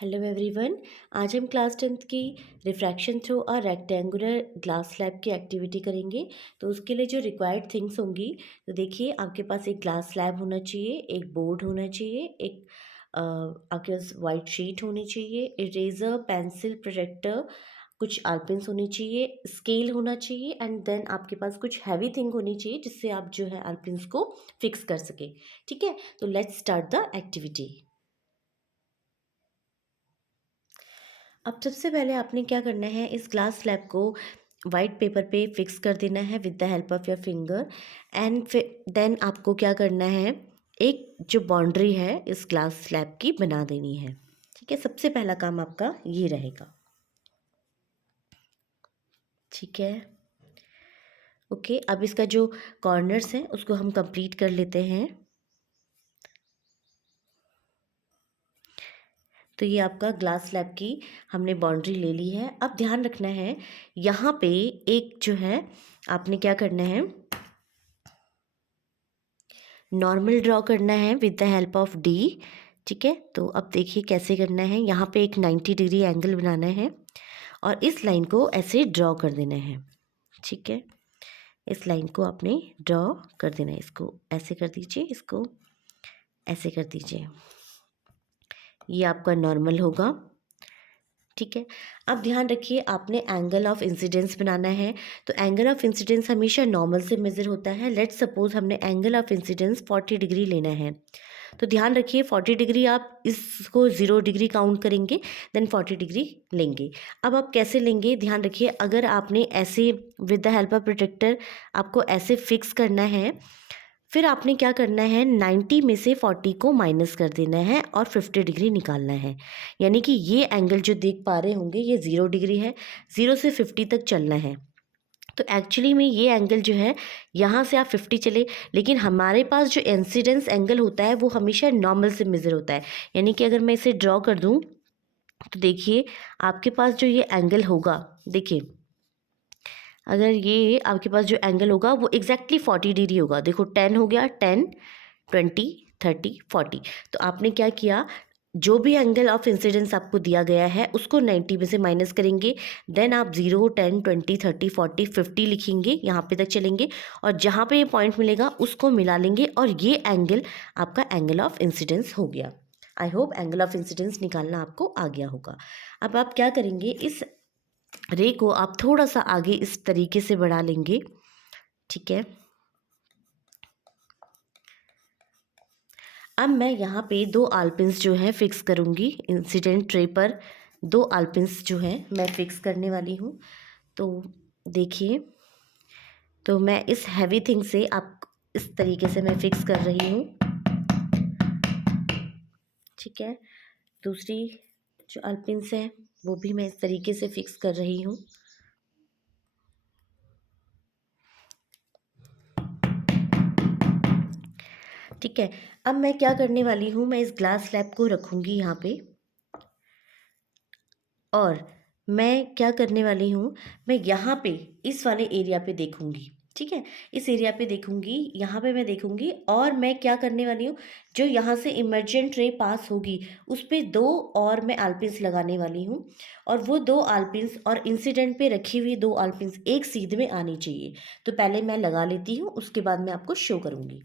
Hello everyone. आज हम class 10th की रिफ्रैक्शन थ्रू और रेक्टेंगुलर ग्लास स्लैब की एक्टिविटी करेंगे। तो उसके लिए जो रिक्वायर्ड थिंग्स होंगी, तो देखिए आपके पास एक ग्लास स्लैब होना चाहिए, एक बोर्ड होना चाहिए, एक आपके पास वाइट शीट होनी चाहिए, इरेज़र, पेंसिल, प्रोजेक्टर, कुछ आलपेंस होनी चाहिए, स्केल होना चाहिए एंड देन आपके पास कुछ हैवी थिंग होनी चाहिए जिससे आप जो है आलपेंस को फिक्स कर सकें। ठीक है, तो लेट्स स्टार्ट द एक्टिविटी। अब सबसे पहले आपने क्या करना है, इस ग्लास स्लैब को वाइट पेपर पे फिक्स कर देना है with the help of your finger. And फिर देन आपको क्या करना है, एक जो बाउंड्री है इस ग्लास स्लैब की बना देनी है। ठीक है, सबसे पहला काम आपका ये रहेगा। ठीक है, ओके। अब इसका जो कॉर्नर्स हैं उसको हम कंप्लीट कर लेते हैं। तो ये आपका ग्लास स्लैब की हमने बाउंड्री ले ली है। अब ध्यान रखना है, यहाँ पे एक जो है आपने क्या करना है, नॉर्मल ड्रॉ करना है with the help of D. ठीक है, तो अब देखिए कैसे करना है। यहाँ पे एक 90 डिग्री एंगल बनाना है और इस लाइन को ऐसे ड्रॉ कर देना है। ठीक है, इस लाइन को आपने ड्रॉ कर देना है। इसको ऐसे कर दीजिए, इसको ऐसे कर दीजिए, ये आपका नॉर्मल होगा। ठीक है, अब ध्यान रखिए आपने एंगल ऑफ इंसिडेंस बनाना है। तो एंगल ऑफ इंसिडेंस हमेशा नॉर्मल से मेज़र होता है। लेट्स सपोज हमने एंगल ऑफ इंसिडेंस 40 डिग्री लेना है। तो ध्यान रखिए 40 डिग्री आप इसको 0 डिग्री काउंट करेंगे, देन 40 डिग्री लेंगे। अब आप कैसे लेंगे, ध्यान रखिए, अगर आपने ऐसे with the help of protector आपको ऐसे फिक्स करना है, फिर आपने क्या करना है, 90 में से 40 को माइनस कर देना है और 50 डिग्री निकालना है। यानी कि ये एंगल जो देख पा रहे होंगे ये 0 डिग्री है, 0 से 50 तक चलना है। तो एक्चुअली में ये एंगल जो है, यहाँ से आप 50 चले, लेकिन हमारे पास जो इंसिडेंस एंगल होता है वो हमेशा नॉर्मल से मेज़र होता है। यानी कि अगर मैं इसे ड्रॉ कर दूँ तो देखिए आपके पास जो ये एंगल होगा, देखिए अगर ये आपके पास जो एंगल होगा वो एग्जैक्टली 40 डिग्री होगा। देखो 10 हो गया, 10, 20, 30, 40। तो आपने क्या किया, जो भी एंगल ऑफ इंसिडेंस आपको दिया गया है उसको 90 में से माइनस करेंगे। देन आप 0, 10, 20, 30, 40, 50 लिखेंगे, यहाँ पे तक चलेंगे और जहाँ पे ये पॉइंट मिलेगा उसको मिला लेंगे और ये एंगल आपका एंगल ऑफ इंसिडेंस हो गया। I hope angle of incidence निकालना आपको आ गया होगा। अब आप क्या करेंगे, इस रे को आप थोड़ा सा आगे इस तरीके से बढ़ा लेंगे। ठीक है, अब मैं यहाँ पे 2 आलपिन्स जो है फिक्स करूँगी इंसिडेंट ट्रे पर। 2 आलपिन्स जो है मैं फिक्स करने वाली हूँ। तो देखिए, तो मैं इस हैवी थिंग से आप इस तरीके से मैं फिक्स कर रही हूँ। ठीक है, दूसरी जो आलपिन्स हैं वो भी मैं इस तरीके से फिक्स कर रही हूँ। ठीक है, अब मैं क्या करने वाली हूँ, मैं इस ग्लास स्लैब को रखूँगी यहाँ पे और मैं क्या करने वाली हूँ, मैं यहाँ पे इस वाले एरिया पे देखूँगी। ठीक है, इस एरिया पे देखूँगी, यहाँ पे मैं देखूँगी और मैं क्या करने वाली हूँ, जो यहाँ से इमर्जेंट रे पास होगी उस पे 2 और मैं आलपिन्स लगाने वाली हूँ और वो 2 आलपिन्स और इंसिडेंट पे रखी हुई 2 आलपिन्स एक सीध में आनी चाहिए। तो पहले मैं लगा लेती हूँ, उसके बाद मैं आपको शो करूँगी।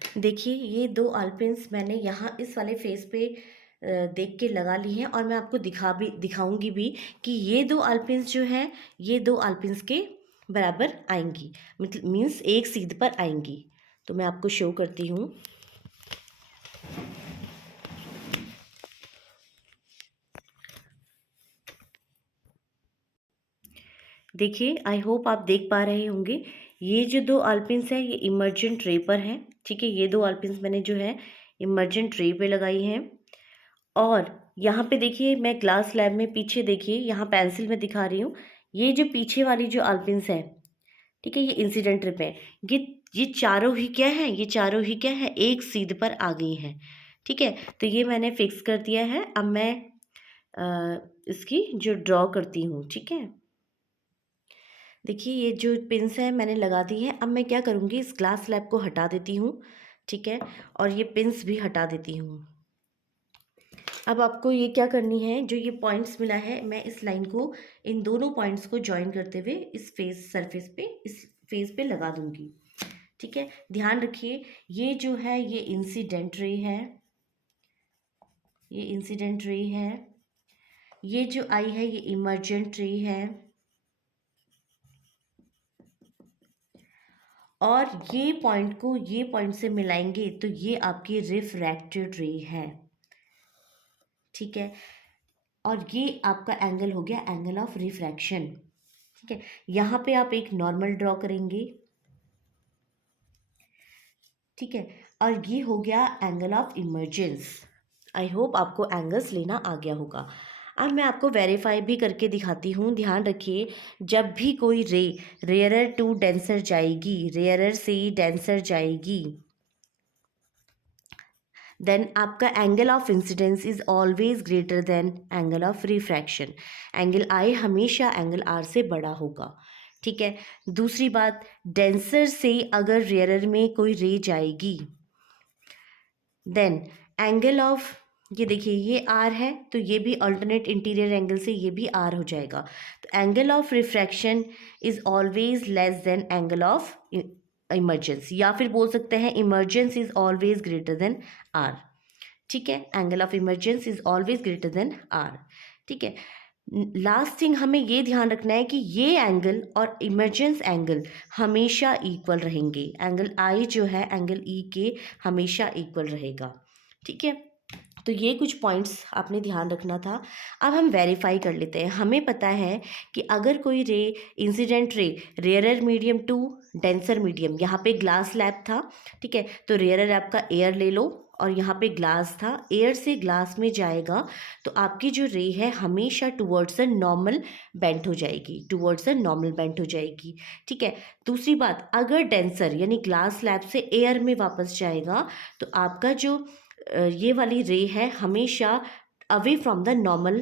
देखिए ये 2 आलपिन्स मैंने यहाँ इस वाले फेस पे देख के लगा ली हैं और मैं आपको दिखाऊंगी भी कि ये 2 आलपिन्स जो हैं ये 2 आलपिन्स के बराबर आएंगी, मतलब मीन्स एक सीध पर आएंगी। तो मैं आपको शो करती हूँ। देखिए आई होप आप देख पा रहे होंगे, ये जो 2 आलपिन्स हैं ये इमर्जेंट ट्रे पर हैं। ठीक है, ये 2 आलपिन्स मैंने जो है इमर्जेंट ट्रे पे लगाई हैं और यहाँ पे देखिए मैं ग्लास स्लैब में पीछे देखिए यहाँ पेंसिल में दिखा रही हूँ, ये जो पीछे वाली जो आलपिन्स है, ठीक है, ये इंसिडेंट ट्रिप है। ये चारों ही क्या है, ये चारों ही क्या है, एक सीध पर आ गई हैं। ठीक है, तो ये मैंने फिक्स कर दिया है। अब मैं इसकी जो ड्रॉ करती हूँ। ठीक है, देखिए ये जो पिन्स हैं मैंने लगा दी हैं। अब मैं क्या करूँगी, इस ग्लास स्लैब को हटा देती हूँ। ठीक है, और ये पिन्स भी हटा देती हूँ। अब आपको ये क्या करनी है, जो ये पॉइंट्स मिला है मैं इस लाइन को इन दोनों पॉइंट्स को जॉइन करते हुए इस फेस सरफेस पे इस फेस पे लगा दूंगी। ठीक है, ध्यान रखिए ये जो है ये इंसिडेंट रे है, ये इंसिडेंट रे है, ये जो आई है ये इमर्जेंट रे है, और ये पॉइंट को ये पॉइंट से मिलाएंगे तो ये आपकी रिफ्रैक्टेड रे है। ठीक है, और ये आपका एंगल हो गया एंगल ऑफ रिफ्रैक्शन। ठीक है, यहाँ पे आप एक नॉर्मल ड्रॉ करेंगे। ठीक है, और ये हो गया angle of emergence. I hope आपको एंगल्स लेना आ गया होगा। अब मैं आपको वेरीफाई भी करके दिखाती हूँ। ध्यान रखिए जब भी कोई रे रेयरर टू डेंसर जाएगी, रेयरर से डेंसर जाएगी, देन आपका angle of incidence is always greater than angle of refraction. Angle i हमेशा एंगल आर से बड़ा होगा। ठीक है, दूसरी बात, डेंसर से अगर रेयरर में कोई रे जाएगी देन एंगल ऑफ, ये देखिए ये आर है तो ये भी अल्टरनेट इंटीरियर एंगल से ये भी आर हो जाएगा। तो angle of refraction is always less than angle of emergence, या फिर बोल सकते हैं emergence is always greater than R. ठीक है, angle of emergence is always greater than R. ठीक है, लास्ट थिंग हमें ये ध्यान रखना है कि ये एंगल और इमर्जेंस एंगल हमेशा इक्वल रहेंगे। एंगल आई जो है एंगल ई के हमेशा इक्वल रहेगा। ठीक है, तो ये कुछ पॉइंट्स आपने ध्यान रखना था। अब हम वेरीफाई कर लेते हैं। हमें पता है कि अगर कोई ray incident ray rarer medium to denser medium, यहाँ पे ग्लास स्लैब था। ठीक है, तो रेयरर आपका एयर ले लो और यहाँ पे ग्लास था, एयर से ग्लास में जाएगा तो आपकी जो रे है हमेशा टुवर्ड्स द नॉर्मल बेंट हो जाएगी, टुवर्ड्स द नॉर्मल बेंट हो जाएगी। ठीक है, दूसरी बात, अगर डेंसर यानी ग्लास स्लैब से एयर में वापस जाएगा तो आपका जो ये वाली रे है हमेशा अवे फ्रॉम द नॉर्मल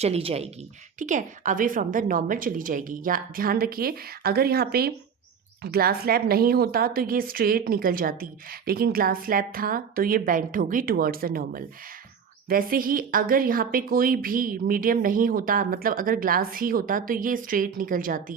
चली जाएगी। ठीक है, अवे फ्रॉम द नॉर्मल चली जाएगी। या ध्यान रखिए अगर यहाँ पे ग्लास स्लैब नहीं होता तो ये स्ट्रेट निकल जाती, लेकिन ग्लास स्लैब था तो ये बेंट होगी टुवर्ड्स द नॉर्मल। वैसे ही अगर यहाँ पे कोई भी मीडियम नहीं होता, मतलब अगर ग्लास ही होता तो ये स्ट्रेट निकल जाती,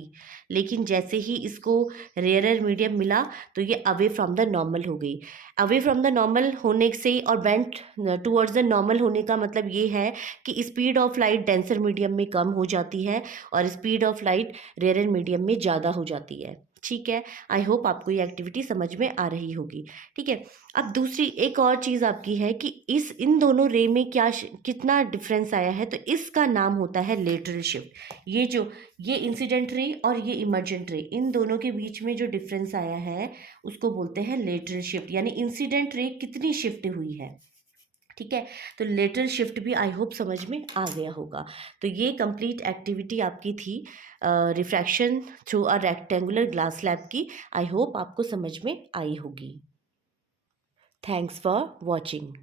लेकिन जैसे ही इसको रेयरर मीडियम मिला तो ये अवे फ्रॉम द नॉर्मल हो गई। अवे फ्रॉम द नॉर्मल होने से और बेंट टुवर्ड्स द नॉर्मल होने का मतलब ये है कि speed of light denser medium में कम हो जाती है और speed of light rarer medium में ज़्यादा हो जाती है। ठीक है, आई होप आपको ये एक्टिविटी समझ में आ रही होगी। ठीक है, अब दूसरी एक और चीज़ आपकी है कि इन दोनों रे में कितना डिफरेंस आया है, तो इसका नाम होता है लेटरल शिफ्ट। ये इंसिडेंट रे और ये इमर्जेंट रे, इन दोनों के बीच में जो डिफरेंस आया है उसको बोलते हैं लेटरल शिफ्ट, यानी इंसिडेंट रे कितनी शिफ्ट हुई है। ठीक है, तो लेटरल शिफ्ट भी आई होप समझ में आ गया होगा। तो ये कंप्लीट एक्टिविटी आपकी थी refraction through a rectangular glass slab की। आई होप आपको समझ में आई होगी। Thanks for watching.